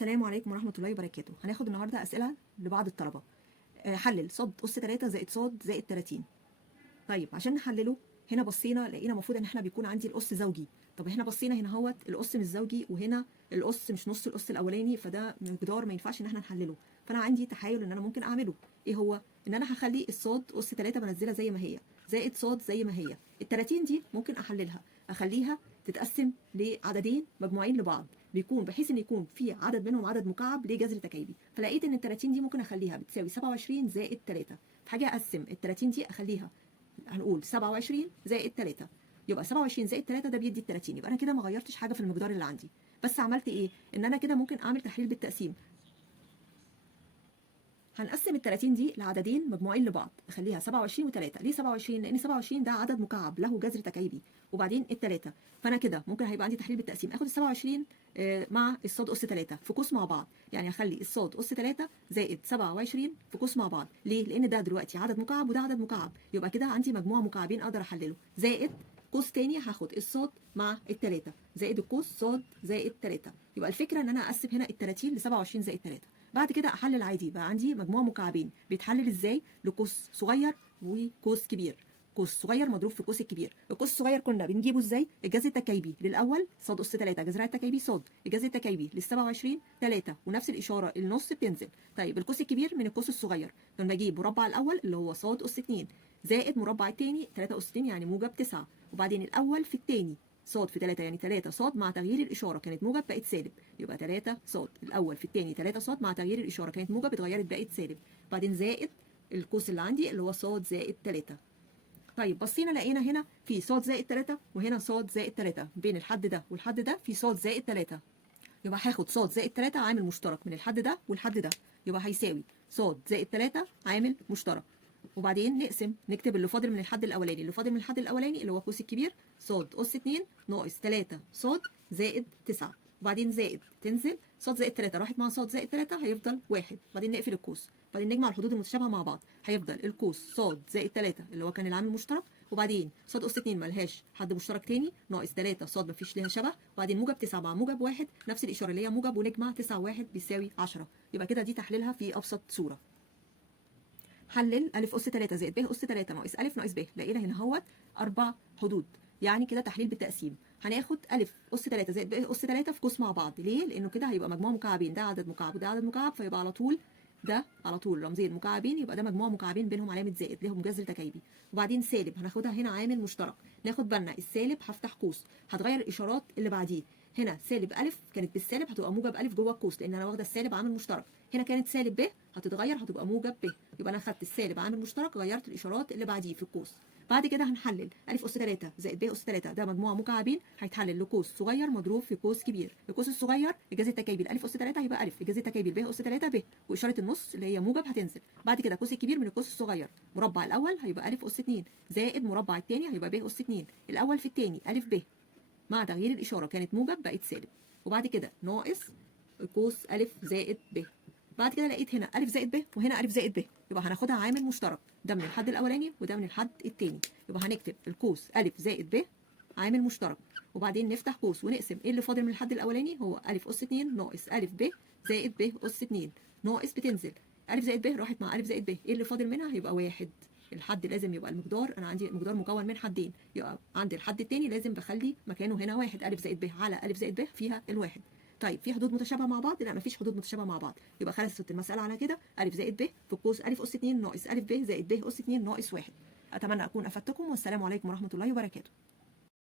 السلام عليكم ورحمة الله وبركاته. هناخد النهاردة أسئلة لبعض الطلبة. حلل ص أس 3 زائد ص زائد 30. طيب عشان نحلله هنا بصينا لقينا المفروض ان احنا بيكون عندي الأس زوجي. طب احنا بصينا هنا اهوت الأس مش زوجي، وهنا الأس مش نص الأس الأولاني، فده مقدار ما ينفعش ان احنا نحلله. فأنا عندي تحايل ان انا ممكن أعمله. ايه هو؟ ان انا هخلي الصاد أس 3 بنزلها زي ما هي، زائد صاد زي ما هي. ال 30 دي ممكن أحللها، أخليها تتقسم لعددين مجموعين لبعض، بيكون بحيث ان يكون في عدد منهم عدد مكعب ليه جذر تكعيبي. فلقيت ان ال 30 دي ممكن اخليها بتساوي 27 زائد 3. فحاجه اقسم ال 30 دي اخليها، هنقول 27 زائد 3. يبقى 27 زائد 3 ده بيدي ال 30. يبقى انا كده ما غيرتش حاجه في المقدار اللي عندي، بس عملت ايه؟ ان انا كده ممكن اعمل تحليل بالتقسيم. هنقسم ال 30 دي لعددين مجموعين لبعض، نخليها 27 و3. ليه 27؟ لان 27 ده عدد مكعب له جذر تكعيبي، وبعدين الثلاثه. فانا كده ممكن هيبقى عندي تحليل بالتقسيم، اخد ال 27 مع الصاد اس 3 في قوس مع بعض، يعني اخلي الصاد اس 3 زائد 27 في قوس مع بعض. ليه؟ لان ده دلوقتي عدد مكعب وده عدد مكعب، يبقى كده عندي مجموعه مكعبين اقدر احلله، زائد قوس تاني هاخد الصاد مع الثلاثه زائد القوس صاد زائد 3. يبقى الفكره ان انا اقسم هنا ال 30 ل 27 زائد 3. بعد كده احلل عادي، بقى عندي مجموع مكعبين. بيتحلل ازاي؟ لقوس صغير وقوس كبير. قوس صغير مضروب في قوس الكبير. القوس الصغير كنا بنجيبه ازاي؟ الجذر التكعيبي للاول صاد اس 3 جذرها التكعيبي صاد، الجذر التكعيبي لل 27 3، ونفس الاشاره النص بتنزل. طيب القوس الكبير من القوس الصغير كنا بجيب مربع الاول اللي هو صاد اس 2 زائد مربع الثاني 3 اس 2 يعني موجب 9، وبعدين الاول في الثاني صاد في 3 يعني 3 صاد مع تغيير الاشاره كانت موجب بقت سالب، يبقى 3 صاد الاول في الثاني 3 صاد مع تغيير الاشاره كانت موجب اتغيرت بقت سالب، بعدين زائد القوس اللي عندي اللي هو صاد زائد 3. طيب بصينا لقينا هنا في صاد زائد 3 وهنا صاد زائد 3، بين الحد ده والحد ده في صاد زائد 3، يبقى هاخد صاد زائد 3 عامل مشترك من الحد ده والحد ده، يبقى هيساوي صاد زائد 3 عامل مشترك. وبعدين نقسم، نكتب اللي فاضل من الحد الاولاني، اللي فاضل من الحد الاولاني اللي هو قوس الكبير صاد اس 2 ناقص 3 صاد زائد 9، وبعدين زائد تنزل صاد زائد 3 راحت مع صاد زائد 3 هيفضل 1، بعدين نقفل القوس، بعدين نجمع الحدود المتشابهه مع بعض، هيفضل القوس صاد زائد 3 اللي هو كان العامل المشترك، وبعدين صاد اس 2 ملهاش حد مشترك تاني ناقص 3 صاد مفيش ليها شبه، وبعدين موجب 9 مع موجب 1 نفس الاشاره اللي هي موجب، ونجمع 9 و1 بيساوي 10. يبقى كده دي تحليلها في ابسط صوره. حلل أ أس 3 زائد ب أس 3 ناقص أ ناقص ب، لقينا هنا اهوت 4 حدود، يعني كده تحليل بالتقسيم. هناخد أ أس 3 زائد ب أس 3 في قوس مع بعض. ليه؟ لأنه كده هيبقى مجموع مكعبين، ده عدد مكعب وده عدد مكعب، فيبقى على طول ده على طول رمزين مكعبين، يبقى ده مجموع مكعبين بينهم علامه زائد لهم جذر تكعيبي. وبعدين سالب هناخدها هنا عامل مشترك، ناخد بالنا السالب هفتح قوس هتغير الاشارات اللي بعديه. هنا سالب أ كانت بالسالب هتبقى موجب أ جوه القوس لان انا واخده السالب عامل مشترك، هنا كانت سالب ب هتتغير هتبقى موجب ب، يبقى انا خدت السالب عامل مشترك غيرت الاشارات اللي بعديه في القوس. بعد كده هنحلل أ أس 3 زائد ب أس 3 ده مجموع مكعبين هيتحلل لقوس صغير مضروب في قوس كبير. القوس الصغير الجذر التكعيبي أ أس 3 هيبقى أ، الجذر التكعيبي ب أس 3 ب، واشاره النص اللي هي موجب هتنزل. بعد كده القوس الكبير من القوس الصغير، مربع الاول هيبقى أ أس 2 زائد مربع الثاني هيبقى ب أس 2، الاول في الثاني أ ب مع تغيير الاشاره كانت موجب بقت سالب، وبعد كده ناقص قوس أ زائد ب. بعد كده لقيت هنا أ زائد ب وهنا أ زائد ب، يبقى هناخدها عامل مشترك، ده من الحد الاولاني وده من الحد الثاني، يبقى هنكتب القوس أ زائد ب عامل مشترك، وبعدين نفتح قوس ونقسم ايه اللي فاضل من الحد الاولاني هو أ أس 2 ناقص أ ب زائد ب أس 2 ناقص بتنزل أ زائد ب راحت مع أ زائد ب، ايه اللي فاضل منها هيبقى 1. الحد لازم يبقى المقدار، انا عندي المقدار مكون من حدين، يبقى عند الحد الثاني لازم بخلي مكانه هنا 1، أ زائد ب على أ زائد ب فيها الواحد. طيب في حدود متشابهه مع بعض؟ لا مفيش حدود متشابهه مع بعض، يبقى خلصت المساله على كده أ زائد ب في قوس أ أس 2 ناقص أ ب زائد ب أس 2 ناقص 1. اتمنى اكون افدتكم، والسلام عليكم ورحمه الله وبركاته.